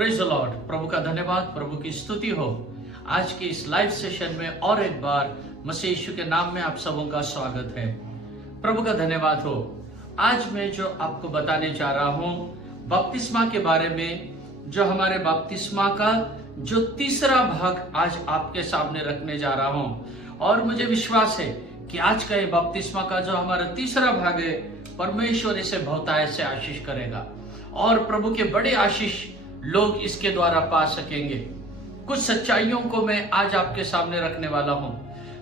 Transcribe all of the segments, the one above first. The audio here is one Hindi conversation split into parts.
Praise the Lord. प्रभु का धन्यवाद, प्रभु की स्तुति हो। आज के इस लाइव सेशन में और एक बार मसीह यीशु के नाम में आप सबों का स्वागत है। प्रभु का धन्यवाद हो। आज मैं जो आपको बताने जा रहा हूं बपतिस्मा के बारे में, जो हमारे बपतिस्मा का जो तीसरा भाग आज आपके सामने रखने जा रहा हूं। और मुझे विश्वास है कि आज का ये बपतिस्मा का जो हमारा तीसरा भाग है, परमेश्वर इसे बहुतायत से आशीष करेगा और प्रभु के बड़े आशीष लोग इसके द्वारा पा सकेंगे। कुछ सच्चाइयों को मैं आज आपके सामने रखने वाला हूं।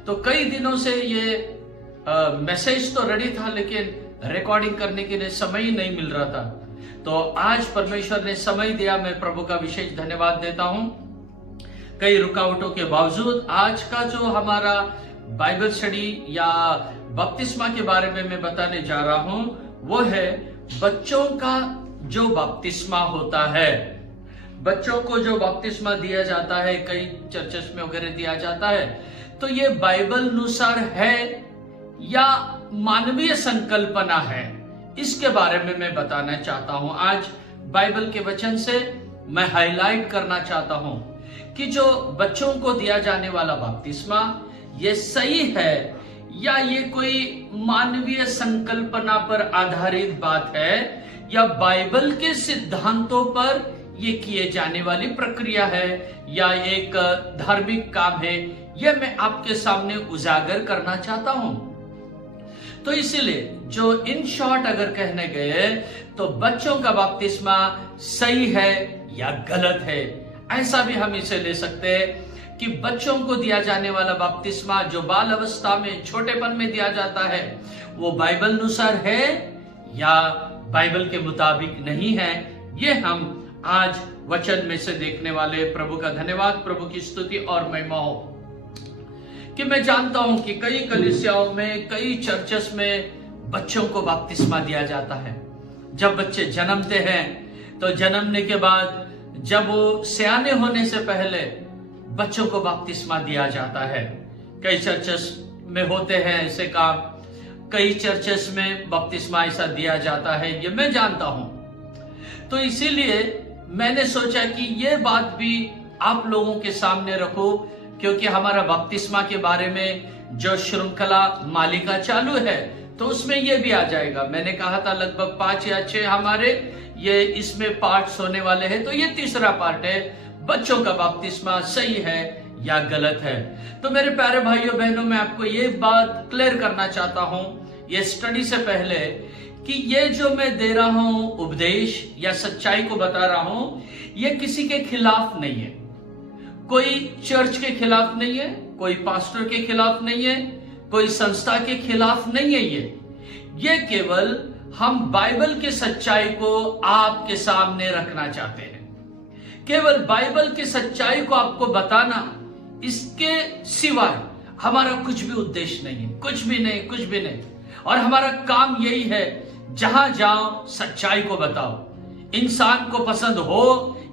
तो कई दिनों से ये मैसेज तो रेडी था, लेकिन रिकॉर्डिंग करने के लिए समय ही नहीं मिल रहा था। तो आज परमेश्वर ने समय दिया, मैं प्रभु का विशेष धन्यवाद देता हूं। कई रुकावटों के बावजूद आज का जो हमारा बाइबल स्टडी या बपतिस्मा के बारे में मैं बताने जा रहा हूं, वो है बच्चों का जो बपतिस्मा होता है। बच्चों को जो बपतिस्मा दिया जाता है, कई चर्चेस में वगैरह दिया जाता है, तो ये बाइबल अनुसार है या मानवीय संकल्पना है, इसके बारे में मैं बताना चाहता हूं। आज बाइबल के वचन से मैं हाईलाइट करना चाहता हूं कि जो बच्चों को दिया जाने वाला बपतिस्मा ये सही है या ये कोई मानवीय संकल्पना पर आधारित बात है या बाइबल के सिद्धांतों पर ये किए जाने वाली प्रक्रिया है या एक धार्मिक काम है, यह मैं आपके सामने उजागर करना चाहता हूं। तो इसीलिए जो इन शॉर्ट अगर कहने गए तो बच्चों का बपतिस्मा सही है या गलत है, ऐसा भी हम इसे ले सकते हैं कि बच्चों को दिया जाने वाला बपतिस्मा जो बाल अवस्था में, छोटेपन में दिया जाता है, वो बाइबल अनुसार है या बाइबल के मुताबिक नहीं है। ये हम आज वचन में से देखने वाले। प्रभु का धन्यवाद, प्रभु की स्तुति और महिमा हो कि मैं जानता हूं कि कई कलीसियाओं में, कई चर्चेस में बच्चों को बपतिस्मा दिया जाता है। जब बच्चे जन्मते हैं तो जन्मने के बाद जब वो सयाने होने से पहले बच्चों को बपतिस्मा दिया जाता है। कई चर्चेस में होते हैं ऐसे काम, कई चर्चेस में बपतिस्मा ऐसा दिया जाता है, ये मैं जानता हूं। तो इसीलिए मैंने सोचा कि ये बात भी आप लोगों के सामने रखो, क्योंकि हमारा बपतिस्मा के बारे में जो श्रृंखला मालिका चालू है तो उसमें ये भी आ जाएगा। मैंने कहा था लगभग 5 या 6 हमारे ये इसमें पार्ट्स होने वाले हैं, तो ये तीसरा पार्ट है, बच्चों का बपतिस्मा सही है या गलत है। तो मेरे प्यारे भाइयों बहनों, मैं आपको ये बात क्लियर करना चाहता हूं ये स्टडी से पहले कि ये जो मैं दे रहा हूं उपदेश या सच्चाई को बता रहा हूं, ये किसी के खिलाफ नहीं है, कोई चर्च के खिलाफ नहीं है, कोई पास्टर के खिलाफ नहीं है, कोई संस्था के खिलाफ नहीं है। ये केवल हम बाइबल की सच्चाई को आपके सामने रखना चाहते हैं। केवल बाइबल की सच्चाई को आपको बताना, इसके सिवाय हमारा कुछ भी उद्देश्य नहीं है, कुछ भी नहीं, कुछ भी नहीं। और हमारा काम यही है, जहां जाओ सच्चाई को बताओ। इंसान को पसंद हो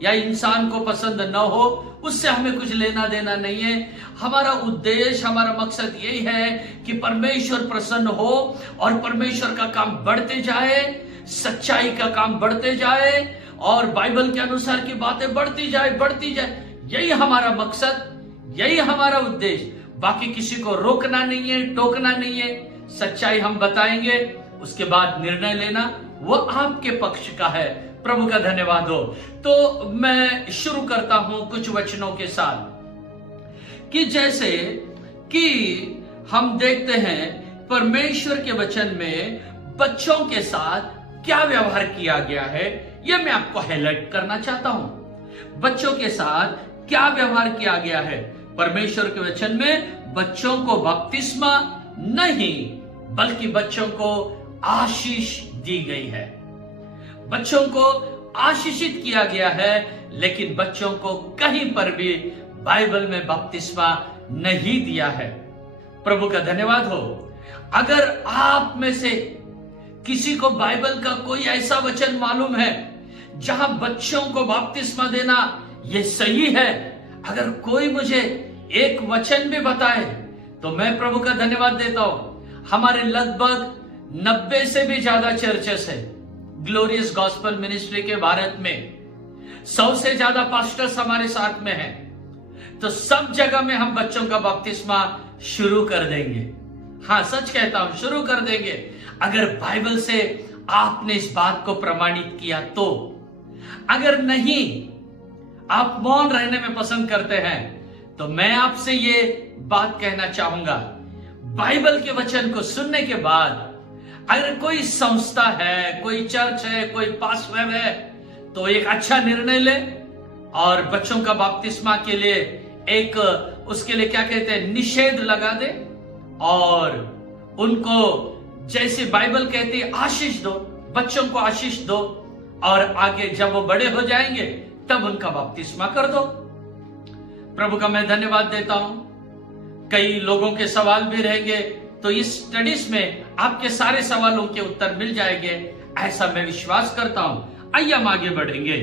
या इंसान को पसंद न हो, उससे हमें कुछ लेना देना नहीं है। हमारा उद्देश्य, हमारा मकसद यही है कि परमेश्वर प्रसन्न हो और परमेश्वर का काम बढ़ते जाए, सच्चाई का काम बढ़ते जाए और बाइबल के अनुसार की बातें बढ़ती जाए। यही हमारा मकसद, यही हमारा उद्देश्य। बाकी किसी को रोकना नहीं है, टोकना नहीं है। सच्चाई हम बताएंगे, उसके बाद निर्णय लेना वो आपके पक्ष का है। प्रभु का धन्यवाद हो। तो मैं शुरू करता हूं कुछ वचनों के साथ कि जैसे कि हम देखते हैं परमेश्वर के वचन में बच्चों के साथ क्या व्यवहार किया गया है, यह मैं आपको हाईलाइट करना चाहता हूं। बच्चों के साथ क्या व्यवहार किया गया है परमेश्वर के वचन में? बच्चों को बपतिस्मा नहीं बल्कि बच्चों को आशीष दी गई है। बच्चों को आशीषित किया गया है, लेकिन बच्चों को कहीं पर भी बाइबल में बपतिस्मा नहीं दिया है। प्रभु का धन्यवाद हो। अगर आप में से किसी को बाइबल का कोई ऐसा वचन मालूम है जहां बच्चों को बपतिस्मा देना यह सही है, अगर कोई मुझे एक वचन भी बताए तो मैं प्रभु का धन्यवाद देता हूं। हमारे लगभग 90 से भी ज्यादा चर्चेस है ग्लोरियस गॉस्पेल मिनिस्ट्री के भारत में। 100 से ज्यादा पास्टर्स हमारे साथ में हैं, तो सब जगह में हम बच्चों का बपतिस्मा शुरू कर देंगे। हाँ, सच कहता हूं, शुरू कर देंगे, अगर बाइबल से आपने इस बात को प्रमाणित किया तो। अगर नहीं, आप मौन रहने में पसंद करते हैं, तो मैं आपसे ये बात कहना चाहूंगा, बाइबल के वचन को सुनने के बाद अगर कोई संस्था है, कोई चर्च है, कोई पासवेब है, तो एक अच्छा निर्णय ले और बच्चों का बपतिस्मा के लिए एक, उसके लिए क्या कहते हैं, निषेध लगा दे और उनको जैसे बाइबल कहती है आशीष दो, बच्चों को आशीष दो, और आगे जब वो बड़े हो जाएंगे तब उनका बपतिस्मा कर दो। प्रभु का मैं धन्यवाद देता हूं। कई लोगों के सवाल भी रहेंगे, तो इस स्टडीज में आपके सारे सवालों के उत्तर मिल जाएंगे, ऐसा मैं विश्वास करता हूं। आइए हम आगे बढ़ेंगे।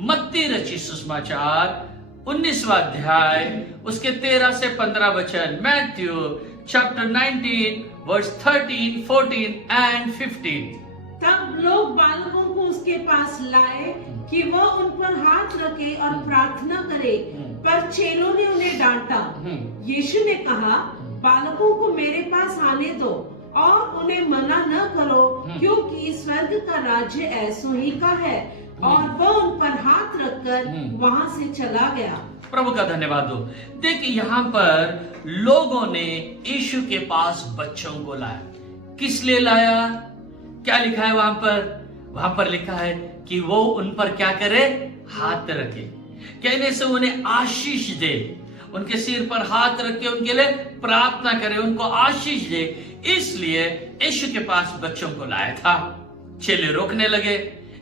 मत्ती रचित सुसमाचार 19वां अध्याय उसके 13 से 15 वचन। Matthew chapter 19 verse 13, 14 and 15। तब लोग बालकों को उसके पास लाए कि वह उन पर हाथ रखे और प्रार्थना करे, पर चेलों ने उन्हें डांटा। यीशु ने कहा, बालकों को मेरे पास आने दो और उन्हें मना न करो, क्योंकि स्वर्ग का राज्य ऐसों ही का है। और वह उन पर हाथ रखकर वहां से चला गया। प्रभु का धन्यवाद हो। देखिए, यहाँ पर लोगों ने यीशु के पास बच्चों को लाया। किस लिए लाया? क्या लिखा है वहां पर? वहां पर लिखा है कि वो उन पर क्या करे? हाथ रखे। कहने से उन्हें आशीष दे, उनके सिर पर हाथ रख के उनके लिए प्रार्थना करे, उनको आशीष दे। इसलिए यीशु के पास बच्चों को लाया था। चेले रोकने लगे,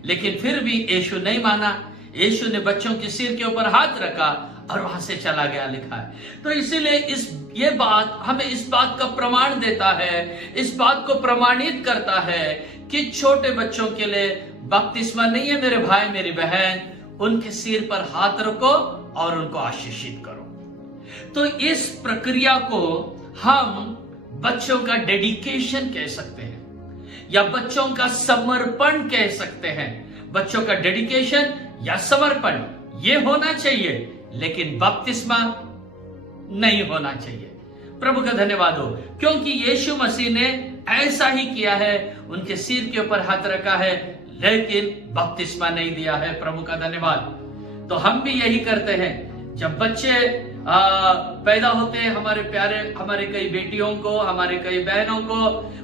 लेकिन फिर भी यीशु नहीं माना। यीशु ने बच्चों के सिर के ऊपर हाथ रखा और वहां से चला गया, लिखा है। तो इसीलिए ये बात हमें इस बात का प्रमाण देता है, इस बात को प्रमाणित करता है कि छोटे बच्चों के लिए बपतिस्मा नहीं है मेरे भाई मेरी बहन, उनके सिर पर हाथ रखो और उनको आशीषित करो। तो इस प्रक्रिया को हम बच्चों का डेडिकेशन कह सकते हैं या बच्चों का समर्पण कह सकते हैं। बच्चों का डेडिकेशन या समर्पण ये होना चाहिए, लेकिन बपतिस्मा नहीं होना चाहिए। प्रभु का धन्यवाद हो, क्योंकि यीशु मसीह ने ऐसा ही किया है, उनके सिर के ऊपर हाथ रखा है, लेकिन बपतिस्मा नहीं दिया है। प्रभु का धन्यवाद। तो हम भी यही करते हैं। जब बच्चे पैदा होते हैं, हमारे प्यारे, हमारे कई बेटियों को, हमारे कई बहनों को,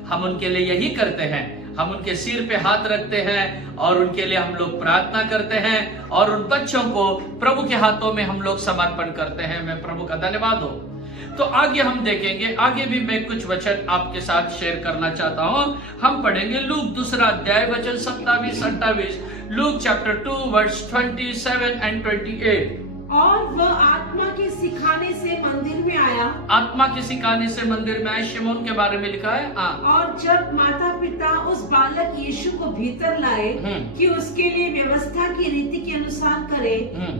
हम उनके लिए यही करते हैं। हम उनके सिर पे हाथ रखते हैं और उनके लिए हम लोग प्रार्थना करते हैं और उन बच्चों को प्रभु के हाथों में हम लोग समर्पण करते हैं। मैं प्रभु का धन्यवाद हो। तो आगे हम देखेंगे, आगे भी मैं कुछ वचन आपके साथ शेयर करना चाहता हूं। हम पढ़ेंगे लूक 2 अध्याय वचन 27-28। Luke chapter 2 verse 27 and 28। और वह आत्मा के सिखाने से मंदिर में आया। आत्मा के सिखाने से मंदिर में आए, शिमोन के बारे में लिखा है। और जब माता पिता उस बालक यीशु को भीतर लाए कि उसके लिए व्यवस्था की रीति के अनुसार करे,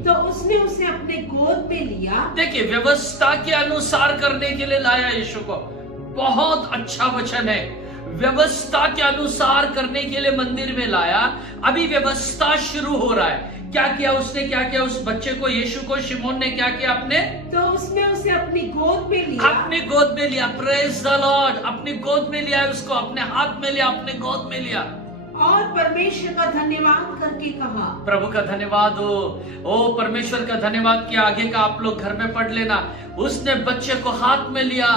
तो उसने उसे अपने गोद में लिया। देखिए, व्यवस्था के अनुसार करने के लिए लाया यीशु को। बहुत अच्छा वचन है। व्यवस्था के अनुसार करने के लिए मंदिर में लाया। अभी व्यवस्था शुरू हो रहा है। क्या किया उसने? क्या किया उस बच्चे को, यीशु को? शिमोन ने क्या किया? तो उसने उसे अपनी गोद में लिया। अपनी गोद में लिया। Praise the Lord. अपनी गोद में लिया, उसको अपने हाथ में लिया, अपने गोद में लिया और परमेश्वर का धन्यवाद करके कहा। प्रभु का धन्यवाद हो। ओ परमेश्वर का धन्यवाद किया। आगे का आप लोग घर में पढ़ लेना। उसने बच्चे को हाथ में लिया,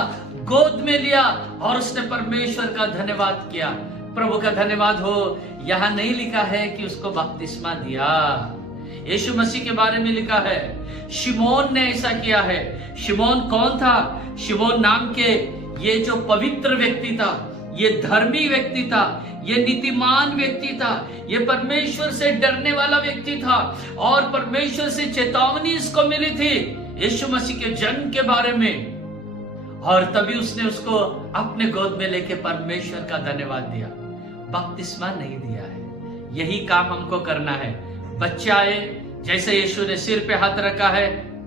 गोद में लिया और उसने परमेश्वर का धन्यवाद किया। प्रभु का धन्यवाद हो। यहाँ नहीं लिखा है कि उसको बपतिस्मा दिया। यीशु मसीह के बारे में लिखा है शिमोन ने ऐसा किया है। शिमोन कौन था? शिमोन नाम के ये जो पवित्र व्यक्ति था, ये धर्मी व्यक्ति था, ये नीतिमान व्यक्ति था, ये परमेश्वर से डरने वाला व्यक्ति था और परमेश्वर से चेतावनी इसको मिली थी यीशु मसीह के जन्म के बारे में। और तभी उसने उसको अपने गोद में लेके परमेश्वर का धन्यवाद दिया। बपतिस्मा नहीं दिया है। यही काम हमको करना है। बच्चे आए, जैसे यीशु ने सिर पे हाथ रखा है,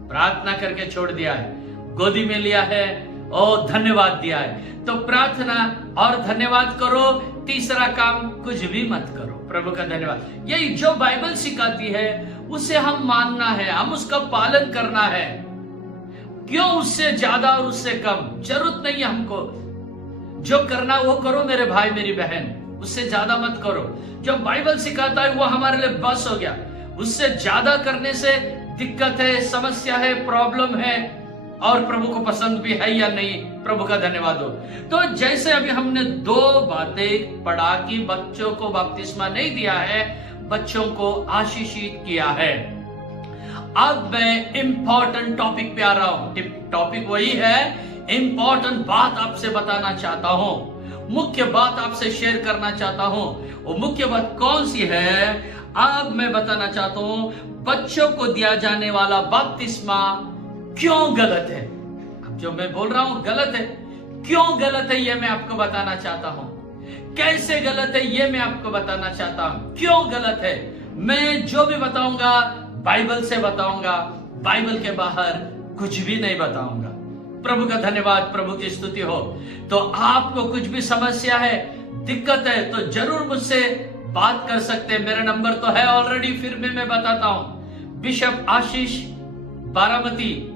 प्रार्थना करके छोड़ दिया है, गोदी में लिया है और धन्यवाद दिया है। तो प्रार्थना और धन्यवाद करो, तीसरा काम, कुछ भी मत करो। प्रभु का धन्यवाद। यही जो बाइबल सिखाती है उसे हम मानना है, हम उसका पालन करना है। क्यों उससे ज्यादा और उससे कम? जरूरत नहीं है हमको। जो करना वो करो मेरे भाई मेरी बहन, उससे ज्यादा मत करो। जो बाइबल सिखाता है वो हमारे लिए बस हो गया। उससे ज्यादा करने से दिक्कत है, समस्या है, प्रॉब्लम है, और प्रभु को पसंद भी है या नहीं। प्रभु का धन्यवाद हो। तो जैसे अभी हमने 2 बातें पढ़ा कि बच्चों को बपतिस्मा नहीं दिया है, बच्चों को आशीषित किया है। अब मैं इंपॉर्टेंट टॉपिक पे आ रहा हूं। टॉपिक वही है, इंपॉर्टेंट बात आपसे बताना चाहता हूं, मुख्य बात आपसे शेयर करना चाहता हूं। वो मुख्य बात कौन सी है? अब मैं बताना चाहता हूं, बच्चों को दिया जाने वाला बपतिस्मा क्यों गलत है। अब जो मैं बोल रहा हूं गलत है, क्यों गलत है ये मैं आपको बताना चाहता हूं। कैसे गलत है ये मैं आपको बताना चाहता हूं। क्यों गलत है मैं जो भी बताऊंगा बाइबल से बताऊंगा, बाइबल के बाहर कुछ भी नहीं बताऊंगा। प्रभु का धन्यवाद, प्रभु की स्तुति हो। तो आपको कुछ भी समस्या है, दिक्कत है, तो जरूर मुझसे बात कर सकते हैं। मेरा नंबर तो है ऑलरेडी, फिर भी मैं बताता हूं। बिशप आशीष बारामती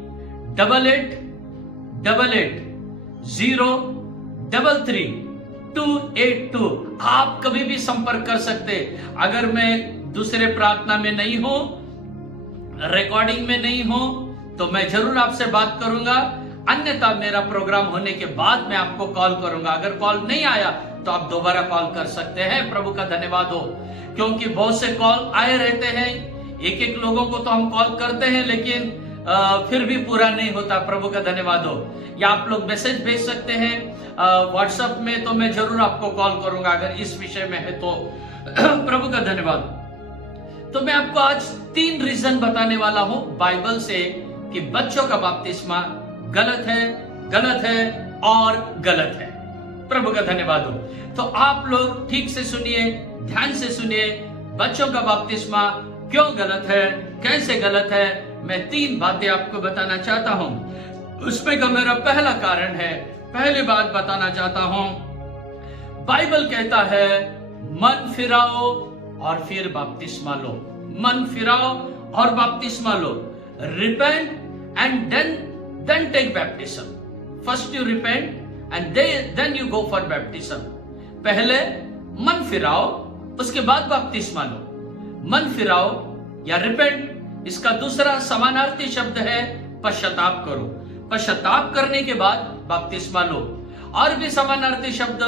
8888033282। आप कभी भी संपर्क कर सकते। अगर मैं दूसरे प्रार्थना में नहीं हूं, रिकॉर्डिंग में नहीं हूं, तो मैं जरूर आपसे बात करूंगा। अन्यथा मेरा प्रोग्राम होने के बाद मैं आपको कॉल करूंगा। अगर कॉल नहीं आया तो आप दोबारा कॉल कर सकते हैं। प्रभु का धन्यवाद हो। क्योंकि बहुत से कॉल आए रहते हैं, एक लोगों को तो हम कॉल करते हैं, लेकिन फिर भी पूरा नहीं होता। प्रभु का धन्यवाद हो। या आप लोग मैसेज भेज सकते हैं व्हाट्सएप में, तो मैं जरूर आपको कॉल करूंगा अगर इस विषय में है तो। प्रभु का धन्यवाद। तो मैं आपको आज 3 रीजन बताने वाला हूं बाइबल से कि बच्चों का बपतिस्मा गलत है, गलत है और गलत है। प्रभु का धन्यवाद हो। तो आप लोग ठीक से सुनिए, ध्यान से सुनिए। बच्चों का बपतिस्मा क्यों गलत है, कैसे गलत है, मैं 3 बातें आपको बताना चाहता हूं। उसमें का मेरा पहला कारण है, पहली बात बताना चाहता हूं, बाइबल कहता है मन फिराओ और फिर बपतिस्मा लो। मन फिराओ और बपतिस्मा लो। Repent and then take baptism. First you repent and then you go for baptism. पहले मन फिराओ, उसके बाद बपतिस्मा लो। मन फिराओ या रिपेंट, इसका दूसरा समानार्थी शब्द है पश्चाताप करो। पश्चाताप करने के बाद बपतिस्मा लो। और भी समानार्थी शब्द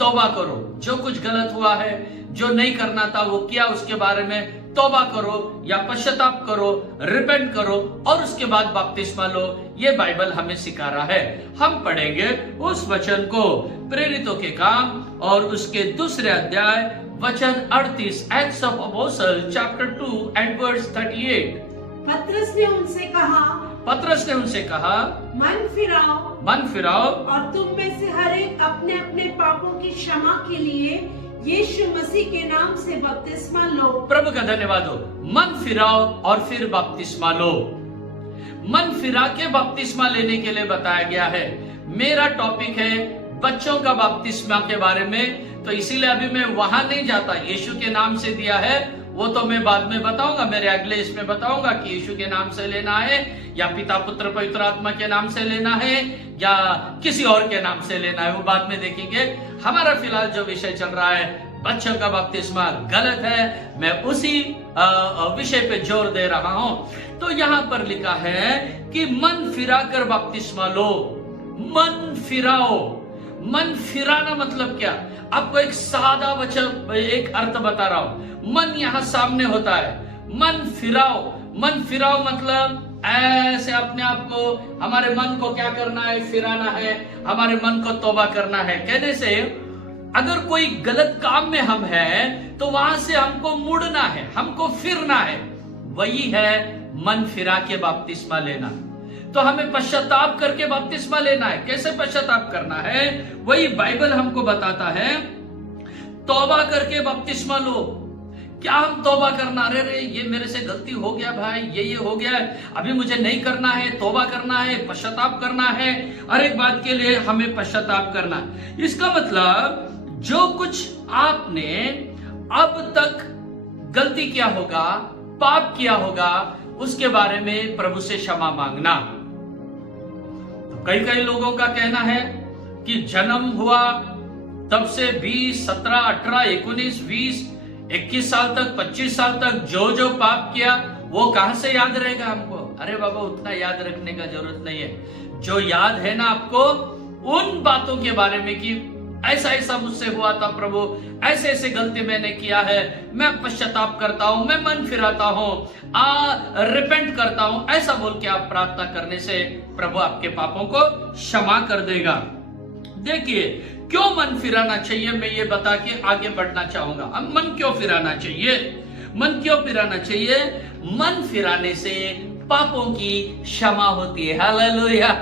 तौबा करो। जो कुछ गलत हुआ है, जो नहीं करना था वो किया, उसके बारे में तौबा करो या पश्चाताप करो, रिपेंट करो और उसके बाद बपतिस्मा लो। ये बाइबल हमें सिखा रहा है। हम पढ़ेंगे उस वचन को, प्रेरितों के काम और उसके दूसरे अध्याय वचन 38, Acts of Apostles chapter 2 and verse 38। पतरस ने उनसे कहा, मन फिराओ और तुम में से हर एक अपने अपने पापों की क्षमा के लिए यीशु मसीह के नाम से बपतिस्मा लो। प्रभु का धन्यवाद हो। मन फिराओ और फिर बपतिस्मा लो। मन फिरा के बपतिस्मा लेने के लिए बताया गया है। मेरा टॉपिक है बच्चों का बपतिस्मा के बारे में, तो इसीलिए अभी मैं वहां नहीं जाता। यीशु के नाम से दिया है वो तो मैं बाद में बताऊंगा, मेरे अगले इसमें बताऊंगा कि यीशु के नाम से लेना है या पिता पुत्र पवित्र आत्मा के नाम से लेना है या किसी और के नाम से लेना है, वो बाद में देखेंगे। हमारा फिलहाल जो विषय चल रहा है बच्चों का बपतिस्मा गलत है, मैं उसी विषय पे जोर दे रहा हूं। तो यहाँ पर लिखा है कि मन फिरा कर बपतिस्मा लो। मन फिराओ। मन फिराना मतलब क्या? आपको एक सादा वचन, एक अर्थ बता रहा हूं। मन यहां सामने होता है। मन फिराओ। मन फिराओ मतलब ऐसे अपने आप को, हमारे मन को क्या करना है? फिराना है, हमारे मन को तौबा करना है। कहने से अगर कोई गलत काम में हम हैं तो वहां से हमको मुड़ना है, हमको फिरना है। वही है मन फिरा के बपतिस्मा लेना। तो हमें पश्चाताप करके बपतिस्मा लेना है। कैसे पश्चाताप करना है? वही बाइबल हमको बताता है। तौबा करके बपतिस्मा लो। क्या हम तौबा करना, रे ये मेरे से गलती हो गया भाई, ये हो गया, अभी मुझे नहीं करना है, तौबा करना है, पश्चाताप करना है, हर एक बात के लिए हमें पश्चाताप करना है। इसका मतलब जो कुछ आपने अब तक गलती किया होगा, पाप किया होगा, उसके बारे में प्रभु से क्षमा मांगना। तो कई लोगों का कहना है कि जन्म हुआ तब से 20, 17, 18, 19, 20, 21 साल तक, 25 साल तक जो पाप किया वो कहां से याद रहेगा हमको? अरे बाबा, उतना याद रखने का जरूरत नहीं है। जो याद है ना आपको, उन बातों के बारे में कि ऐसा ऐसा मुझसे हुआ था प्रभु, ऐसे ऐसे गलती मैंने किया है, मैं पश्चाताप करता हूं, मैं मन फिराता हूं, रिपेंट करता हूं, ऐसा बोल के आप प्रार्थना करने से प्रभु आपके पापों को क्षमा कर देगा। देखिए, क्यों मन फिराना चाहिए, मैं ये बता के आगे बढ़ना चाहूंगा। अब मन क्यों फिराना चाहिए? मन क्यों फिराना चाहिए? मन फिराने से पापों की क्षमा होती है। हालेलुया।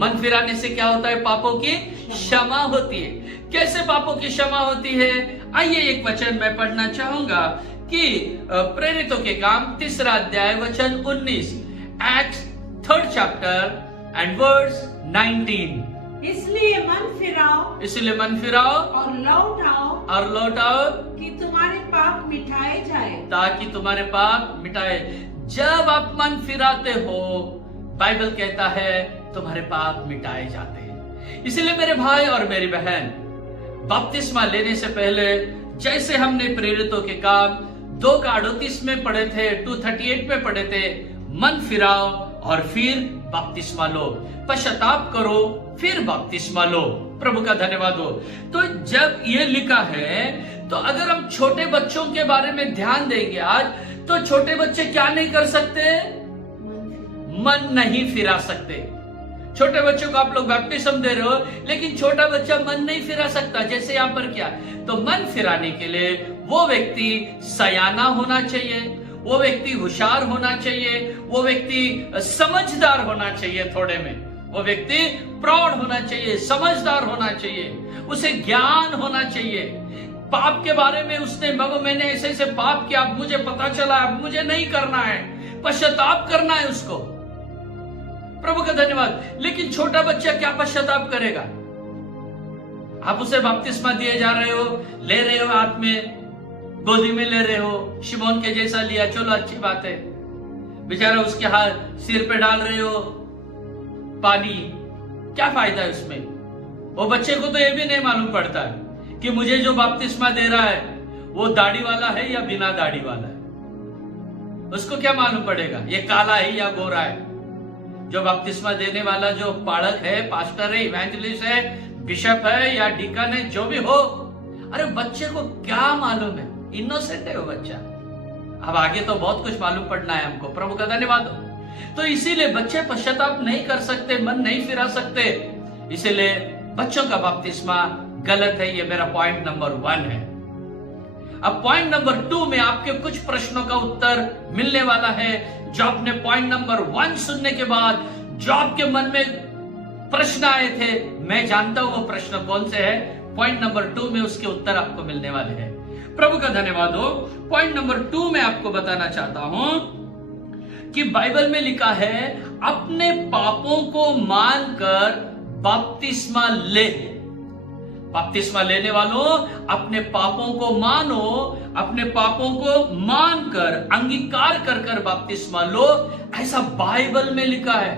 मन फिराने से क्या होता है? पापों की क्षमा होती है। कैसे पापों की क्षमा होती है? आइए एक वचन मैं पढ़ना चाहूंगा कि प्रेरितों के काम 3 अध्याय वचन 19, acts 3rd chapter and verse 19। इसलिए मन फिराओ और लौट आओ कि तुम्हारे पाप मिटाए जाए, ताकि तुम्हारे पाप मिटाए। जब आप मन फिराते हो, बाइबल कहता है तुम्हारे पाप मिटाए जाते हैं। इसलिए मेरे भाई और मेरी बहन, बपतिस्मा लेने से पहले जैसे हमने प्रेरितों के काम 2:38 में पढ़े थे, 2:38 में पढ़े थे, मन फिराओ और फिर बपतिस्मा लो, पश्चाताप करो फिर बपतिस्मा लो। प्रभु का धन्यवाद हो। तो जब ये लिखा है, तो अगर हम छोटे बच्चों के बारे में ध्यान देंगे आज, तो छोटे बच्चे क्या नहीं कर सकते? मन नहीं फिरा सकते। छोटे बच्चों को आप लोग बैप्टिज्म दे रहे हो, लेकिन छोटा बच्चा मन नहीं फिरा सकता। जैसे यहां पर क्या, तो मन फिराने के लिए वो व्यक्ति सयाना होना चाहिए, वो व्यक्ति होशियार होना चाहिए, वो व्यक्ति समझदार होना चाहिए, थोड़े में वो व्यक्ति प्रौढ़ होना चाहिए, समझदार होना चाहिए, उसे ज्ञान होना चाहिए। पाप के बारे में उसने, बाबा मैंने ऐसे ऐसे पाप किया, अब मुझे पता चला, अब मुझे नहीं करना है, पश्चाताप करना है उसको। प्रभु का धन्यवाद। लेकिन छोटा बच्चा क्या पश्चाताप करेगा? आप उसे बपतिस्मा दिए जा रहे हो, ले रहे हो, हाथ में गोदी में ले रहे हो, शिमोन के जैसा लिया, चलो अच्छी बात है। बेचारा उसके हाथ सिर पे डाल रहे हो पानी, क्या फायदा है उसमें? वो बच्चे को तो ये भी नहीं मालूम पड़ता है कि मुझे जो बपतिस्मा दे रहा है वो दाढ़ी वाला है या बिना दाढ़ी वाला है। उसको क्या मालूम पड़ेगा ये काला है या गोरा है? जो बपतिस्मा देने वाला जो पाड़क है, पास्टर है, इवेंजलिस्ट है, बिशप है या डीकन है, जो भी हो, अरे बच्चे को क्या मालूम है? इनोसेंट है वो बच्चा। अब आगे तो बहुत कुछ मालूम पड़ना है हमको। प्रभु का धन्यवाद हो। तो इसीलिए बच्चे पश्चाताप नहीं कर सकते, मन नहीं फिरा सकते, इसीलिए बच्चों का बपतिस्मा गलत है। ये मेरा पॉइंट नंबर 1 है। अब पॉइंट नंबर 2 में आपके कुछ प्रश्नों का उत्तर मिलने वाला है। जो आपने पॉइंट नंबर 1 सुनने के बाद जो आपके मन में प्रश्न आए थे, मैं जानता हूं वो प्रश्न कौन से है। पॉइंट नंबर 2 में उसके उत्तर आपको मिलने वाले हैं। प्रभु का धन्यवाद हो। पॉइंट नंबर 2 में आपको बताना चाहता हूं कि बाइबल में लिखा है, अपने पापों को मानकर बपतिस्मा ले। बपतिस्मा लेने वालों, अपने पापों को मानो, अपने पापों को मानकर, अंगीकार कर कर बपतिस्मा लो, ऐसा बाइबल में लिखा है।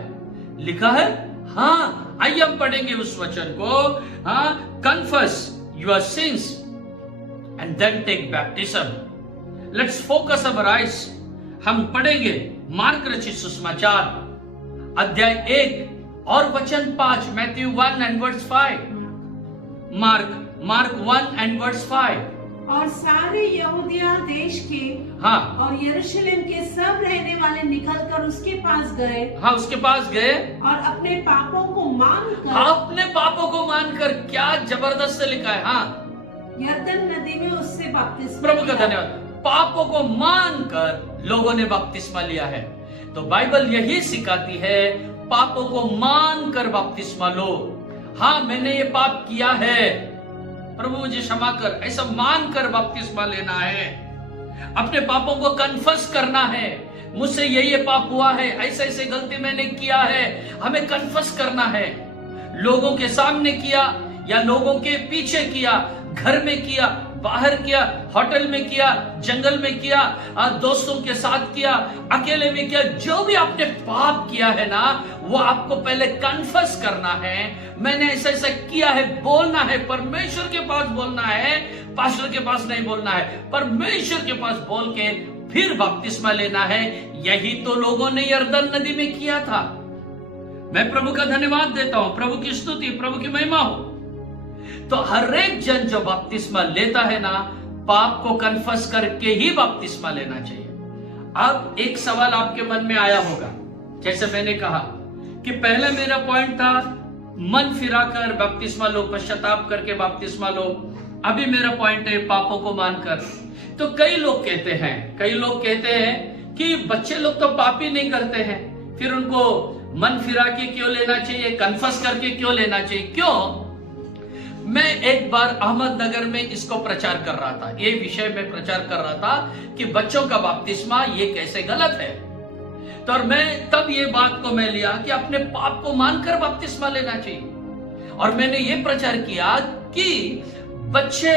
लिखा है, हाँ। आइए हम पढ़ेंगे उस वचन को। हाँ, confess your sins and then take baptism. Let's focus our eyes. हम पढ़ेंगे मार्क रचित सुसमाचार अध्याय 1 और वचन 5, Matthew 1 and verse 5। Mark 1 and verse 5। और सारे यहूदिया देश के, हाँ, और यरूशलेम के सब रहने वाले निकलकर उसके पास गए। हाँ, उसके पास गए और अपने पापों को मानकर, अपने पापों को मानकर, क्या जबरदस्त लिखा है। हाँ, यरदन नदी में उससे बपतिस्मा। प्रभु का धन्यवाद। पापों को मानकर लोगों ने बपतिस्मा लिया है। तो बाइबल यही सिखाती है, पापों को मानकर बपतिस्मा लो। हाँ, मैंने ये पाप किया है, प्रभु मुझे क्षमा कर, ऐसा मानकर बपतिस्मा लेना है। अपने पापों को कन्फेस करना है, मुझसे ये पाप हुआ है, ऐसे ऐसे गलती मैंने किया है, हमें कन्फेस करना है। लोगों के सामने किया या लोगों के पीछे किया, घर में किया, बाहर किया, होटल में किया, जंगल में किया, दोस्तों के साथ किया, अकेले में किया, जो भी आपने पाप किया है ना, वो आपको पहले कन्फेस करना है। मैंने ऐसा ऐसा किया है, बोलना है, परमेश्वर के पास बोलना है, पास्टर के पास नहीं बोलना है, परमेश्वर के पास बोल के फिर बपतिस्मा लेना है। यही तो लोगों ने यरदन नदी में किया था। मैं प्रभु का धन्यवाद देता हूं, प्रभु की स्तुति, प्रभु की महिमा हो। तो हर एक जन जो बपतिस्मा लेता है ना, पाप को कन्फेस करके ही बपतिस्मा लेना चाहिए। अब एक सवाल आपके मन में आया होगा, जैसे मैंने कहा कि पहले मेरा पॉइंट था मन फिराकर बपतिस्मा लो, पश्चाताप करके बपतिस्मा लो। अभी मेरा पॉइंट है पापों को मानकर। तो कई लोग कहते हैं कि बच्चे लोग तो पाप ही नहीं करते हैं, फिर उनको मन फिरा के क्यों लेना चाहिए, कन्फेस करके क्यों लेना चाहिए, क्यों? मैं एक बार अहमदनगर में इसको प्रचार कर रहा था, ये विषय में प्रचार कर रहा था कि बच्चों का बपतिस्मा ये कैसे गलत है। तो और मैं तब ये बात को मैं लिया कि अपने पाप को मानकर बपतिस्मा लेना चाहिए। और मैंने ये प्रचार किया कि बच्चे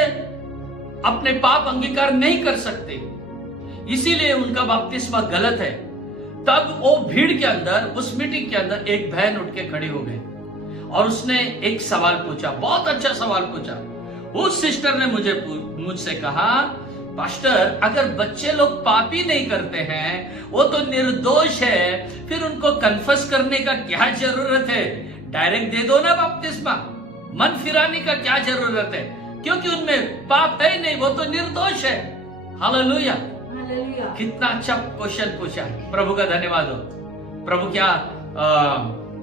अपने पाप अंगीकार नहीं कर सकते, इसीलिए उनका बपतिस्मा गलत है। तब वो भीड़ के अंदर, उस मीटिंग के अंदर एक बहन उठ के खड़ी हो गई और उसने एक सवाल पूछा, बहुत अच्छा सवाल पूछा। उस सिस्टर ने मुझसे कहा, पास्टर अगर बच्चे लोग पाप ही नहीं करते हैं, वो तो निर्दोष है, फिर उनको कन्फेस करने का क्या जरूरत है? डायरेक्ट दे दो ना बपतिस्मा, मन फिराने का क्या जरूरत है? क्योंकि उनमें पाप है ही नहीं, वो तो निर्दोष है। हालेलुया, कितना अच्छा क्वेश्चन पूछा, प्रभु का धन्यवाद हो। प्रभु क्या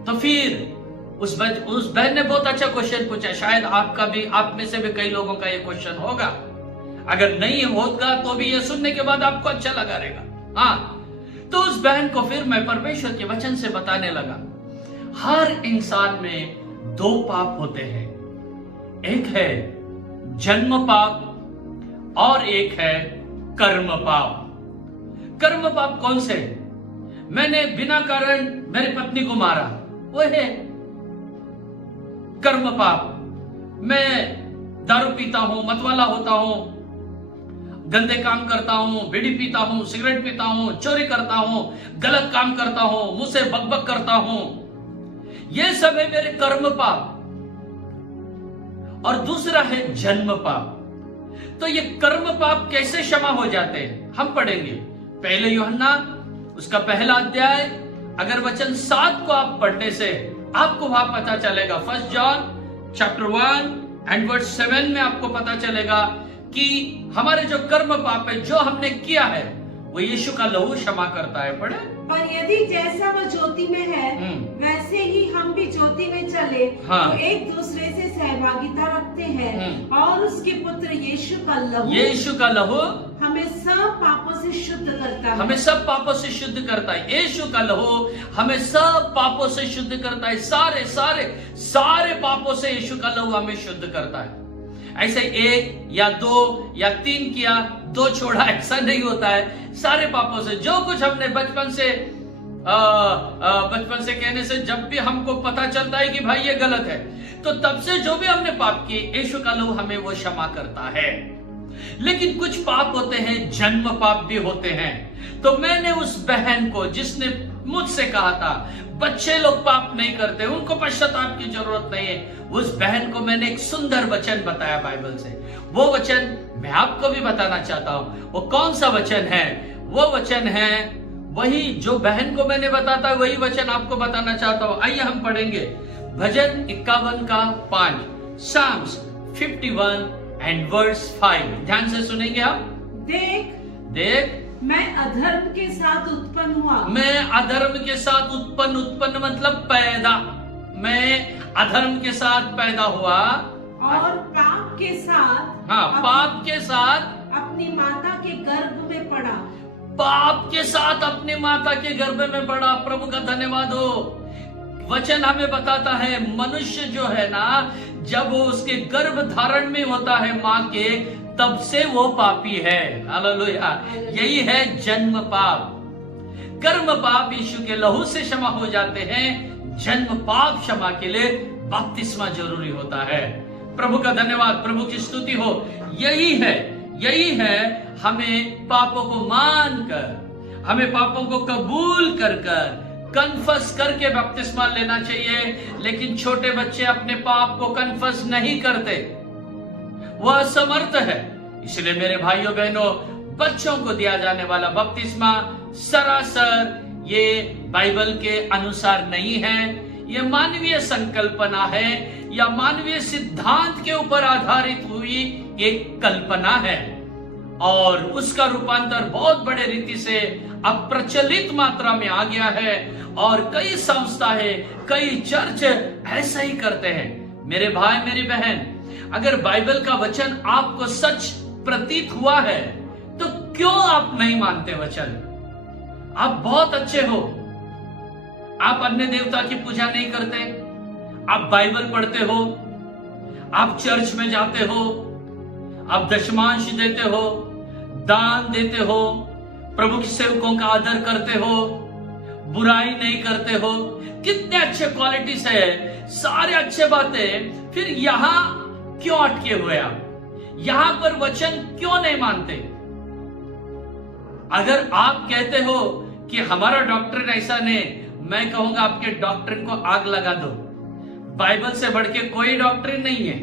तो फिर उस बहन ने बहुत अच्छा क्वेश्चन पूछा। शायद आप में से भी कई लोगों का ये क्वेश्चन होगा, अगर नहीं होगा तो भी ये सुनने के बाद आपको अच्छा लगा रहेगा। हाँ, तो उस बहन को फिर मैं परमेश्वर के वचन से बताने लगा, हर इंसान में दो पाप होते हैं, एक है जन्म पाप और एक है कर्म पाप। कर्म पाप कौन से? मैंने बिना कारण मेरी पत्नी को मारा, वो है कर्म पाप। मैं दारू पीता हूं, मतवाला होता हूं, गंदे काम करता हूं, बीड़ी पीता हूं, सिगरेट पीता हूं, चोरी करता हूं, गलत काम करता हूं, मुझसे बकबक करता हूं, ये सब है मेरे कर्म पाप। और दूसरा है जन्म पाप। तो ये कर्म पाप कैसे क्षमा हो जाते हैं, हम पढ़ेंगे। पहले यूहन्ना उसका पहला अध्याय, अगर वचन 7 को आप पढ़ने से आपको वहां पता चलेगा। 1 जॉन चैप्टर 1 एंड वर्स 7 में आपको पता चलेगा कि हमारे जो कर्म पाप है, जो हमने किया है, वो यीशु का लहू क्षमा करता है। पढ़े, पर यदि जैसा वह ज्योति में है वैसे ही हम भी ज्योति में चले, हाँ, तो एक दूसरे से सहभागिता रखते हैं और उसके पुत्र यीशु का लहू हमें सब पापों से शुद्ध करता है। हमें सब पापों से शुद्ध करता है। यीशु का लहू हमें सब पापों से शुद्ध करता है। सारे सारे सारे पापों से यीशु का लहू हमें शुद्ध करता है। ऐसे 1 या 2 या 3 किया, 2 छोड़ा, ऐसा नहीं होता है। सारे पापों से, जो कुछ हमने बचपन से कहने से जब भी हमको पता चलता है कि भाई ये गलत है, तो तब से जो भी हमने पाप किए, यीशु का लहू हमें वो क्षमा करता है। लेकिन कुछ पाप होते हैं, जन्म पाप भी होते हैं। तो मैंने उस बहन को, जिसने मुझसे कहा था बच्चे लोग पाप नहीं करते, उनको पश्चाताप की जरूरत नहीं है, उस बहन को मैंने एक सुंदर वचन बताया बाइबल से। वो वचन मैं आपको भी बताना चाहता हूं। वो कौन सा वचन है? वो वचन है वही जो बहन को मैंने बताता, वही वचन आपको बताना चाहता हूं। आइए हम पढ़ेंगे भजन 51 का 5, साम्स 51 एंड वर्स 5। ध्यान से सुनेंगे हम। देख मैं अधर्म के साथ उत्पन्न हुआ। मैं अधर्म के साथ उत्पन्न मतलब पैदा। मैं अधर्म के साथ पैदा हुआ और पाप के साथ, हाँ, पाप के साथ अपनी माता के गर्भ में पड़ा। पाप के साथ अपनी माता के गर्भ में पड़ा। प्रभु का धन्यवाद हो। वचन हमें बताता है मनुष्य जो है ना, जब वो उसके गर्भ धारण में होता है माँ के, तब से वो पापी है। हालेलुया। यही है जन्म पाप। कर्म पाप यीशु के लहू से क्षमा हो जाते हैं। जन्म पाप क्षमा के लिए बपतिस्मा जरूरी होता है। प्रभु का धन्यवाद, प्रभु की स्तुति हो। यही है हमें पापों को मानकर, हमें पापों को कबूल कर कन्फस करके बपतिस्मा लेना चाहिए। लेकिन छोटे बच्चे अपने पाप को कन्फस नहीं करते, वह असमर्थ है। इसलिए मेरे भाइयों बहनों, बच्चों को दिया जाने वाला बपतिस्मा सरासर ये बाइबल के अनुसार नहीं है, ये मानवीय संकल्पना है या मानवीय सिद्धांत के ऊपर आधारित हुई एक कल्पना है, और उसका रूपांतर बहुत बड़े रीति से अब प्रचलित मात्रा में आ गया है, और कई संस्थाएं, कई चर्च ऐसा ही करते हैं। मेरे भाई मेरी बहन, अगर बाइबल का वचन आपको सच प्रतीत हुआ है तो क्यों आप नहीं मानते वचन? आप बहुत अच्छे हो, आप अन्य देवता की पूजा नहीं करते, आप बाइबल पढ़ते हो, आप चर्च में जाते हो, आप दशमांश देते हो, दान देते हो, प्रभु के सेवकों का आदर करते हो, बुराई नहीं करते हो। कितने अच्छे क्वालिटीज है, सारे अच्छे बातें, फिर यहां क्यों अटके हुए आप? यहां पर वचन क्यों नहीं मानते? अगर आप कहते हो कि हमारा डॉक्ट्रिन ऐसा नहीं, मैं कहूंगा आपके डॉक्ट्रिन को आग लगा दो। बाइबल से बढ़ के कोई डॉक्ट्रिन नहीं है।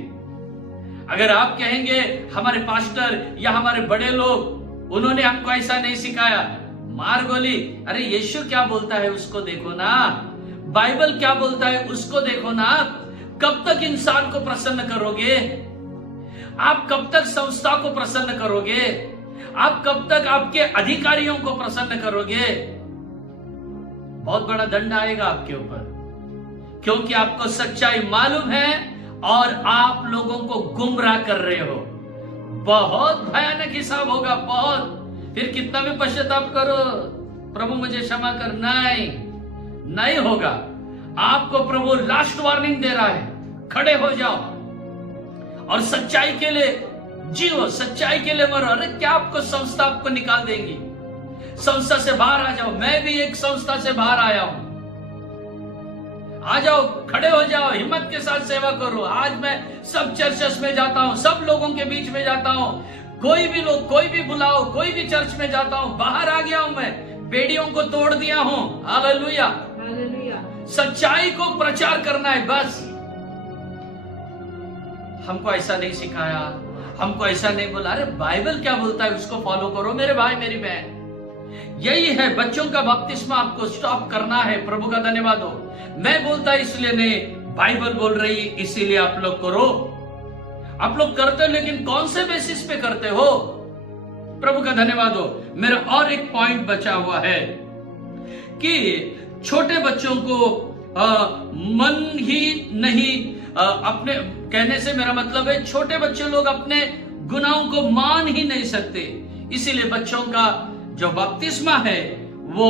अगर आप कहेंगे हमारे पास्टर या हमारे बड़े लोग, उन्होंने हमको ऐसा नहीं सिखाया, मार गोली। अरे यीशु क्या बोलता है उसको देखो ना, बाइबल क्या बोलता है उसको देखो ना। कब तक इंसान को प्रसन्न करोगे? आप कब तक संस्था को प्रसन्न करोगे? आप कब तक आपके अधिकारियों को प्रसन्न करोगे? बहुत बड़ा दंड आएगा आपके ऊपर, क्योंकि आपको सच्चाई मालूम है और आप लोगों को गुमराह कर रहे हो। बहुत भयानक हिसाब होगा, बहुत। फिर कितना भी पश्चाताप करो, प्रभु मुझे क्षमा कर, नहीं होगा। आपको प्रभु लास्ट वार्निंग दे रहा है, खड़े हो जाओ और सच्चाई के लिए जियो, सच्चाई के लिए मरो। अरे क्या आपको संस्था आपको निकाल देगी? संस्था से बाहर आ जाओ। मैं भी एक संस्था से बाहर आया हूं। आ जाओ, खड़े हो जाओ, हिम्मत के साथ सेवा करो। आज मैं सब चर्चेस में जाता हूं, सब लोगों के बीच में जाता हूं। कोई भी लोग, कोई भी बुलाओ, कोई भी चर्च में जाता हूं, बाहर आ गया हूं। मैं बेड़ियों को तोड़ दिया हूं। Hallelujah, hallelujah. सच्चाई को प्रचार करना है बस। हमको ऐसा नहीं सिखाया, हमको ऐसा नहीं बोला। अरे बाइबल क्या बोलता है उसको फॉलो करो मेरे भाई मेरी बहन। यही है, बच्चों का बपतिस्मा आपको स्टॉप करना है। प्रभु का धन्यवाद हो। मैं बोलता इसलिए नहीं, बाइबल बोल रही इसीलिए आप लोग करो। आप लोग करते हो, लेकिन कौन से बेसिस पे करते हो? प्रभु का धन्यवाद हो। मेरा और एक पॉइंट बचा हुआ है कि छोटे बच्चों को मन ही नहीं, अपने कहने से मेरा मतलब है छोटे बच्चे लोग अपने गुनाहों को मान ही नहीं सकते। इसीलिए बच्चों का जो बपतिस्मा है वो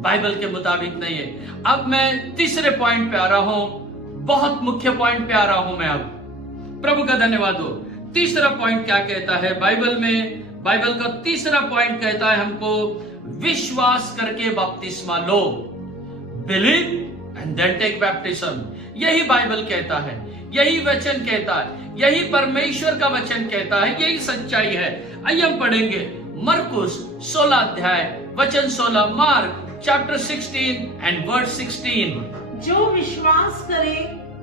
बाइबल के मुताबिक नहीं है। अब मैं तीसरे पॉइंट पे आ रहा हूं, बहुत मुख्य पॉइंट पे आ रहा हूं मैं अब। प्रभु का धन्यवाद हो। तीसरा पॉइंट क्या कहता है बाइबल में? बाइबल का तीसरा पॉइंट कहता है हमको विश्वास करके बपतिस्मा लो। Believe and then take baptism. यही बाइबल कहता है, यही वचन कहता है, यही परमेश्वर का वचन कहता है, यही सच्चाई है। आइए हम पढ़ेंगे मरकुस 16 अध्याय वचन 16, मार्क चैप्टर 16 एंड वर्स 16। जो विश्वास करे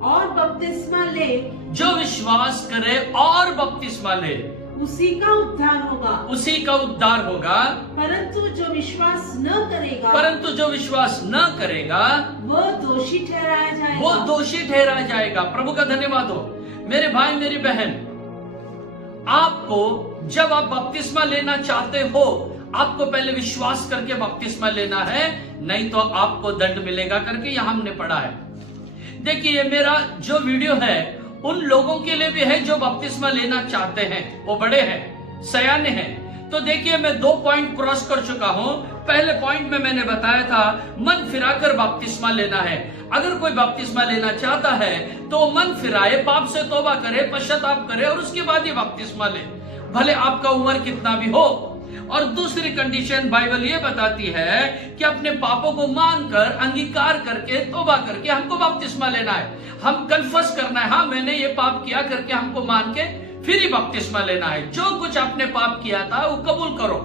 और बपतिस्मा ले, जो विश्वास करे और बपतिस्मा ले, उसी का उद्धार होगा। उसी का उद्धार होगा। परंतु जो विश्वास न करेगा, परंतु जो विश्वास न करेगा वह दोषी ठहराया जाएगा। वो दोषी ठहराया जाएगा। प्रभु का धन्यवाद हो। मेरे भाई मेरी बहन, आपको जब आप बपतिस्मा लेना चाहते हो, आपको पहले विश्वास करके बपतिस्मा लेना है, नहीं तो आपको दंड मिलेगा करके यहां हमने पढ़ा है। देखिए मेरा जो वीडियो है उन लोगों के लिए भी है जो बपतिस्मा लेना चाहते हैं, वो बड़े हैं, सयाने हैं। तो देखिए मैं 2 पॉइंट क्रॉस कर चुका हूं। पहले पॉइंट में मैंने बताया था मन फिराकर बपतिस्मा लेना है। अगर कोई बपतिस्मा लेना चाहता है तो मन फिराए, पाप से तौबा करे, पश्चाताप करे और उसके बाद ही बपतिस्मा ले। भले आपका उम्र कितना भी हो, और दूसरी कंडीशन बाइबल ये बताती है कि अपने पापों को मानकर, अंगीकार करके, तौबा करके हमको बपतिस्मा लेना है। हम कन्फेस करना है, हाँ मैंने ये पाप किया करके हमको मान के फिर ही बपतिस्मा लेना है। जो कुछ आपने पाप किया था वो कबूल करो।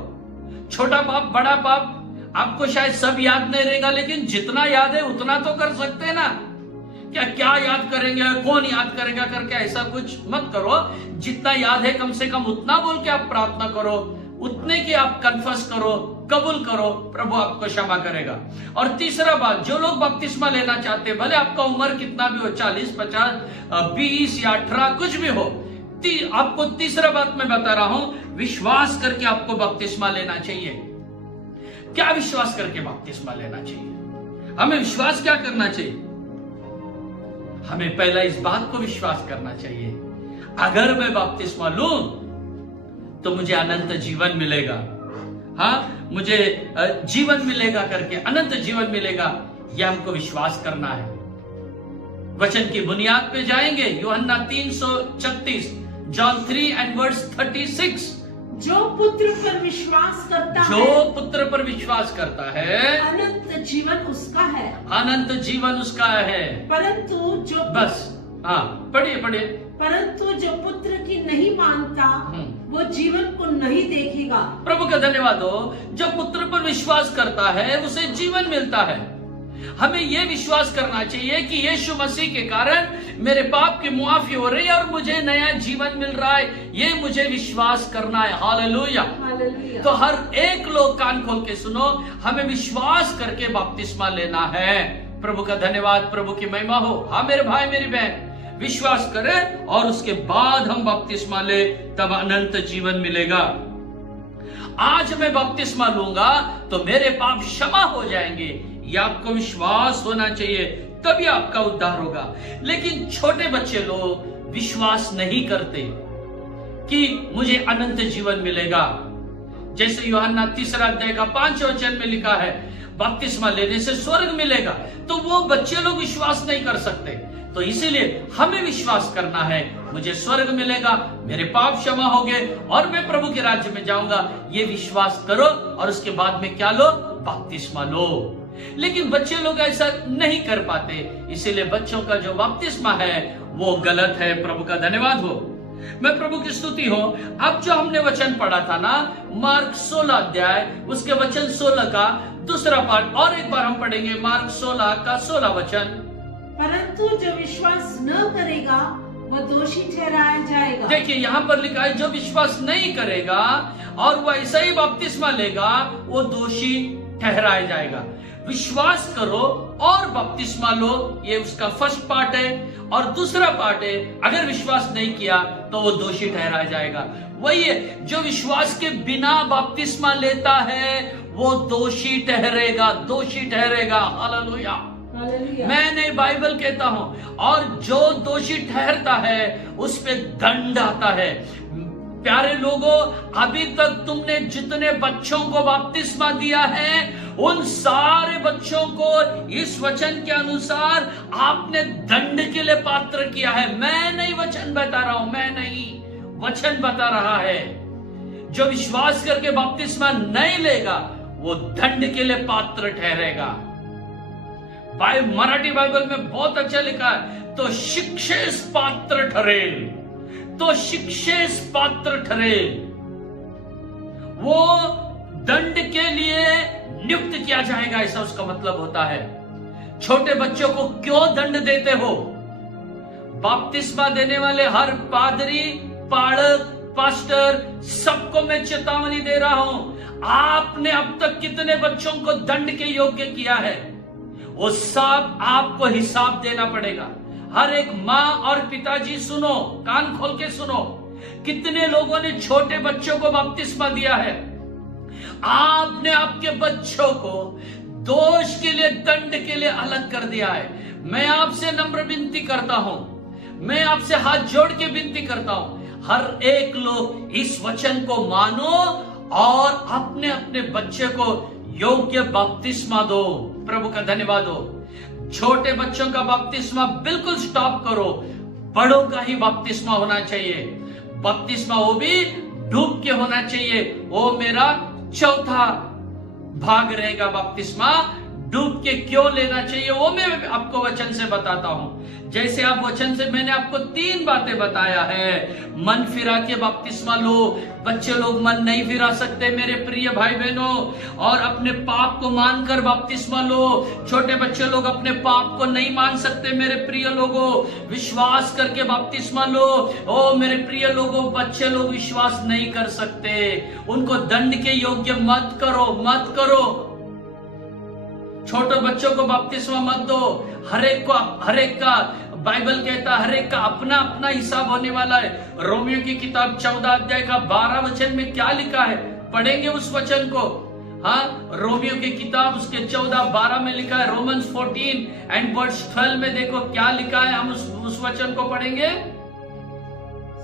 छोटा पाप, बड़ा पाप आपको शायद सब याद नहीं रहेगा, लेकिन जितना याद है उतना तो कर सकते हैं ना। क्या याद करेंगे, कौन याद करेगा करके ऐसा कुछ मत करो। जितना याद है कम से कम उतना बोल के आप प्रार्थना करो, उतने की आप कन्फेस करो, कबूल करो, प्रभु आपको क्षमा करेगा। और तीसरा बात, जो लोग बपतिस्मा लेना चाहते हैं, भले आपका उम्र कितना भी हो, 40, 50, 20 या 18 कुछ भी हो, आपको तीसरा बात मैं बता रहा हूं, विश्वास करके आपको बपतिस्मा लेना चाहिए। क्या विश्वास करके बपतिस्मा लेना चाहिए? हमें विश्वास क्या करना चाहिए? हमें पहला इस बात को विश्वास करना चाहिए, अगर मैं बपतिस्मा लूं तो मुझे अनंत जीवन मिलेगा। हाँ, मुझे जीवन मिलेगा करके, अनंत जीवन मिलेगा, यह हमको विश्वास करना है। वचन की बुनियाद पे जाएंगे, यूहन्ना 3:36, जॉन 3:36। जो पुत्र पर विश्वास करता है, जो पुत्र पर विश्वास करता है, अनंत जीवन उसका है। अनंत जीवन उसका है। परंतु जो बस, हाँ पढ़िए। परंतु जो पुत्र की नहीं मानता वो जीवन को नहीं देखेगा। प्रभु का धन्यवाद हो। जो पुत्र पर विश्वास करता है उसे जीवन मिलता है। हमें यह विश्वास करना चाहिए कि यीशु मसीह के कारण मेरे पाप की मुआफी हो रही है और मुझे नया जीवन मिल रहा है। ये मुझे विश्वास करना है। हालेलुया। हालेलुया। तो हर एक लोग कान खोल के सुनो, हमें विश्वास करके बपतिस्मा लेना है। प्रभु का धन्यवाद, प्रभु की महिमा हो। हाँ मेरे भाई मेरी बहन, विश्वास करें और उसके बाद हम बपतिस्मा ले, तब अनंत जीवन मिलेगा। आज मैं बपतिस्मा लूंगा तो मेरे पाप क्षमा हो जाएंगे, ये आपको विश्वास होना चाहिए, तभी आपका उद्धार होगा। लेकिन छोटे बच्चे लोग विश्वास नहीं करते कि मुझे अनंत जीवन मिलेगा। जैसे यूहन्ना 3 का 5 वचन में लिखा है, बपतिस्मा लेने से स्वर्ग मिलेगा, तो वो बच्चे लोग विश्वास नहीं कर सकते। तो इसीलिए हमें विश्वास करना है, मुझे स्वर्ग मिलेगा, मेरे पाप क्षमा हो गए और मैं प्रभु के राज्य में जाऊंगा। ये विश्वास करो और उसके बाद में क्या लो? बपतिस्मा लो। लेकिन बच्चे लोग ऐसा नहीं कर पाते, इसीलिए बच्चों का जो बपतिस्मा है वो गलत है। प्रभु का धन्यवाद हो, मैं प्रभु की स्तुति हो। अब जो हमने वचन पढ़ा था ना, मार्क 16 उसके वचन 16 का दूसरा पार्ट, और एक बार हम पढ़ेंगे मार्क 16 का 16 वचन। परंतु जो विश्वास न करेगा वह दोषी ठहराया जाएगा। देखिए यहाँ पर लिखा है, जो विश्वास नहीं करेगा और वह ऐसा ही बपतिस्मा लेगा, वो दोषी ठहराया जाएगा। विश्वास करो और बपतिस्मा लो, ये उसका फर्स्ट पार्ट है। और दूसरा पार्ट है, अगर विश्वास नहीं किया तो वो दोषी ठहराया जाएगा। वही है, जो विश्वास के बिना बपतिस्मा लेता है वो दोषी ठहरेगा, दोषी ठहरेगा। हालेलुया। मैं नहीं, बाइबल कहता हूं। और जो दोषी ठहरता है उस पे दंड आता है। प्यारे लोगों, अभी तक तुमने जितने बच्चों को बपतिस्मा दिया है, उन सारे बच्चों को इस वचन के अनुसार आपने दंड के लिए पात्र किया है। मैं नहीं वचन बता रहा हूं, मैं नहीं, वचन बता रहा है। जो विश्वास करके बपतिस्मा नहीं लेगा वो दंड के लिए पात्र ठहरेगा। मराठी बाइबल में बहुत अच्छा लिखा है, तो शिक्षेस पात्र ठरेल, तो शिक्षेस पात्र ठरेल। वो दंड के लिए नियुक्त किया जाएगा, ऐसा उसका मतलब होता है। छोटे बच्चों को क्यों दंड देते हो? बपतिस्मा देने वाले हर पादरी, पाड़क, पास्टर, सबको मैं चेतावनी दे रहा हूं, आपने अब तक कितने बच्चों को दंड के योग्य किया है, वो सब आपको हिसाब देना पड़ेगा। हर एक माँ और पिताजी सुनो, कान खोल के सुनो, कितने लोगों ने छोटे बच्चों को बपतिस्मा दिया है। आपने आपके बच्चों को दोष के लिए, दंड के लिए अलग कर दिया है। मैं आपसे नम्र विनती करता हूं, मैं आपसे हाथ जोड़ के विनती करता हूं, हर एक लोग इस वचन को मानो और अपने अपने बच्चे को योग्य बपतिस्मा दो। प्रभु का धन्यवाद हो। छोटे बच्चों का बपतिस्मा बिल्कुल स्टॉप करो, बड़ों का ही बपतिस्मा होना चाहिए। बपतिस्मा वो भी डूब के होना चाहिए, वो मेरा चौथा भाग रहेगा बपतिस्मा। डूब के क्यों लेना चाहिए वो मैं आपको वचन से बताता हूं। जैसे आप वचन से मैंने आपको 3 बातें बताया है। मन फिरा के बपतिस्मा लो। बच्चे लोग मन नहीं फिरा सकते मेरे प्रिय भाई बहनों, और अपने पाप को मानकर बपतिस्मा लो। छोटे बच्चे लोग अपने पाप को नहीं मान सकते मेरे प्रिय लोगों, विश्वास करके बपतिस्मा लो। ओ मेरे प्रिय लोगों, बच्चे लोग विश्वास नहीं कर सकते, उनको दंड के योग्य मत करो, मत करो। छोटे बच्चों को बपतिस्मा मत दो। हर एक का बाइबल कहता है हर एक का अपना अपना हिसाब होने वाला है। रोमियो की किताब 14 अध्याय का 12 वचन में क्या लिखा है, पढ़ेंगे उस वचन को। हाँ, रोमियो की किताब उसके 14-12 में लिखा है। रोमन्स 14 एंड वर्स 12 में देखो क्या लिखा है, हम उस वचन को पढ़ेंगे।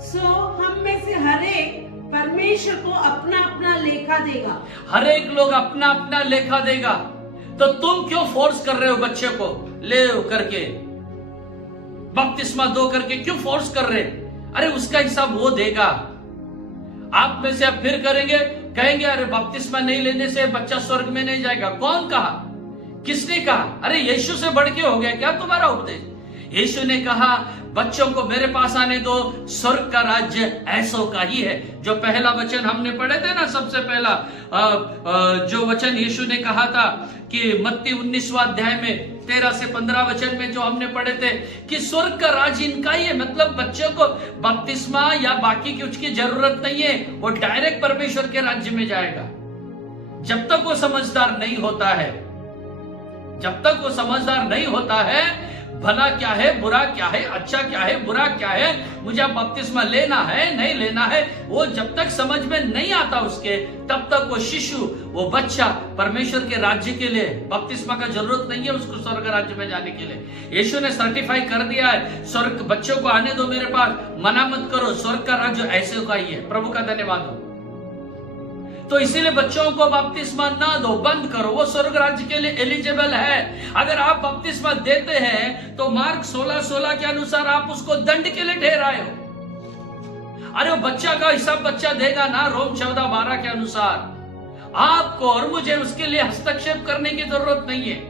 सो हम में से हर एक परमेश्वर को अपना अपना लेखा देगा। हर एक लोग अपना अपना लेखा देगा। तो तुम क्यों फोर्स कर रहे हो बच्चे को ले करके बपतिस्मा दो करके, क्यों फोर्स कर रहे? अरे उसका हिसाब वो देगा। आप में से आप फिर कहेंगे अरे बपतिस्मा नहीं लेने से बच्चा स्वर्ग में नहीं जाएगा। कौन कहा, किसने कहा? अरे यीशु से बढ़ के हो गया क्या तुम्हारा उपदेश? यीशु ने कहा बच्चों को मेरे पास आने दो, स्वर्ग का राज्य ऐसों का ही है। जो पहला वचन हमने पढ़े थे ना, सबसे पहला जो वचन यीशु ने कहा था कि मत्ती 19वां अध्याय में 13 से 15 वचन में जो हमने पढ़े थे कि स्वर्ग का राज्य इनका ही है। मतलब बच्चों को बपतिस्मा या बाकी की उसकी जरूरत नहीं है, वो डायरेक्ट परमेश्वर के राज्य में जाएगा। जब तक वो समझदार नहीं होता है, जब तक वो समझदार नहीं होता है भला क्या है, बुरा क्या है, अच्छा क्या है, बुरा क्या है, मुझे अब बपतिस्मा लेना है नहीं लेना है, वो जब तक समझ में नहीं आता उसके, तब तक वो शिशु, वो बच्चा परमेश्वर के राज्य के लिए बपतिस्मा का जरूरत नहीं है उसको स्वर्ग राज्य में जाने के लिए। यीशु ने सर्टिफाई कर दिया है, स्वर्ग बच्चों को आने दो मेरे पास, मना मत करो, स्वर्ग का राज्य ऐसे का ही है। प्रभु का धन्यवाद हो। तो इसीलिए बच्चों को बपतिस्मा ना दो, बंद करो, वो स्वर्ग राज्य के लिए एलिजिबल है। अगर आप बपतिस्मा देते हैं तो मार्क 16:16 के अनुसार आप उसको दंड के लिए ठहराए हो। अरे वो बच्चा का हिसाब बच्चा देगा ना, रोम 14:12 के अनुसार। आपको और मुझे उसके लिए हस्तक्षेप करने की जरूरत नहीं है।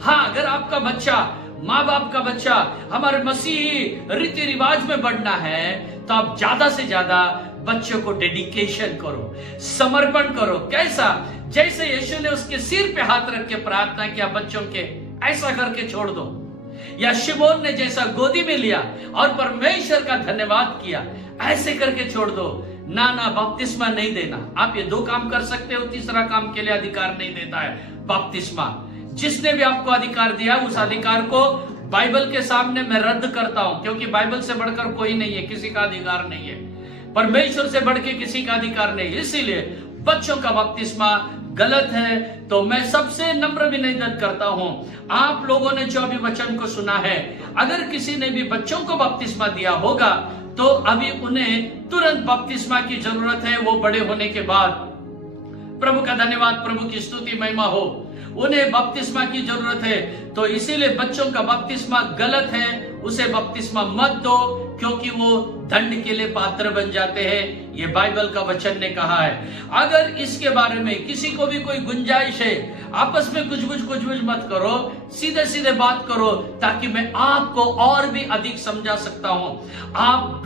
हाँ, अगर आपका बच्चा, माँ बाप का बच्चा हमारे मसीही रीति रिवाज में बढ़ना है तो आप ज्यादा से ज्यादा बच्चों को डेडिकेशन करो, समर्पण करो। कैसा? जैसे यीशु ने उसके सिर पे हाथ रख के प्रार्थना किया बच्चों के, ऐसा करके छोड़ दो। या शिमोन ने जैसा गोदी में लिया और परमेश्वर का धन्यवाद किया, ऐसे करके छोड़ दो। ना ना, बपतिस्मा नहीं देना। आप ये 2 काम कर सकते हो, तीसरा काम के लिए अधिकार नहीं देता है बपतिस्मा। जिसने भी आपको अधिकार दिया उस अधिकार को बाइबल के सामने मैं रद्द करता हूं, क्योंकि बाइबल से बढ़कर कोई नहीं है, किसी का अधिकार नहीं है, परमेश्वर से बढ़ के किसी का अधिकार नहीं। इसीलिए बच्चों का बपतिस्मा गलत है। तो मैं सबसे नम्र विनम्र करता हूं, आप लोगों ने जो अभी वचन को सुना है, अगर किसी ने भी बच्चों को बपतिस्मा दिया होगा तो अभी उन्हें तुरंत बपतिस्मा की जरूरत है, वो बड़े होने के बाद। प्रभु का धन्यवाद, प्रभु की स्तुति महिमा हो। उन्हें बपतिस्मा की जरूरत है, तो इसीलिए बच्चों का बपतिस्मा गलत है, उसे बपतिस्मा मत दो, क्योंकि वो दंड के लिए पात्र बन जाते हैं। ये बाइबल का वचन ने कहा है। अगर इसके बारे में किसी को भी कोई गुंजाइश है, आपस में कुछ मत करो, सीधे सीधे बात करो, ताकि मैं आपको और भी अधिक समझा सकता हूं। आप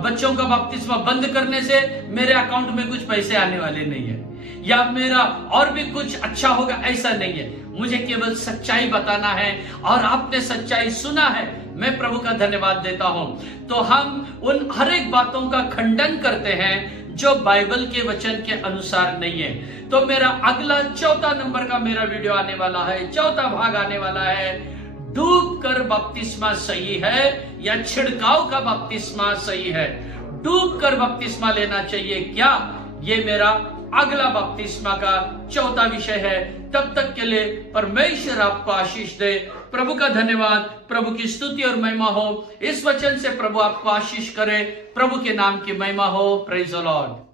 बच्चों का बपतिस्मा बंद करने से मेरे अकाउंट में कुछ पैसे आने वाले नहीं है, या मेरा और भी कुछ अच्छा होगा, ऐसा नहीं है। मुझे केवल सच्चाई बताना है, और आपने सच्चाई सुना है, मैं प्रभु का धन्यवाद देता हूं। तो हम उन हर एक बातों का खंडन करते हैं जो बाइबल के वचन के अनुसार नहीं है। तो मेरा अगला 4 नंबर का मेरा वीडियो आने वाला है, 4था भाग आने वाला है। डूब कर बपतिस्मा सही है या छिड़काव का बपतिस्मा सही है? डूब कर बपतिस्मा लेना चाहिए क्या? ये मेरा अगला बपतिस्मा का 4था विषय है। तब तक के लिए परमेश्वर आपको आशीष दे। प्रभु का धन्यवाद, प्रभु की स्तुति और महिमा हो। इस वचन से प्रभु आपको आशीष करे। प्रभु के नाम की महिमा हो। Praise the Lord.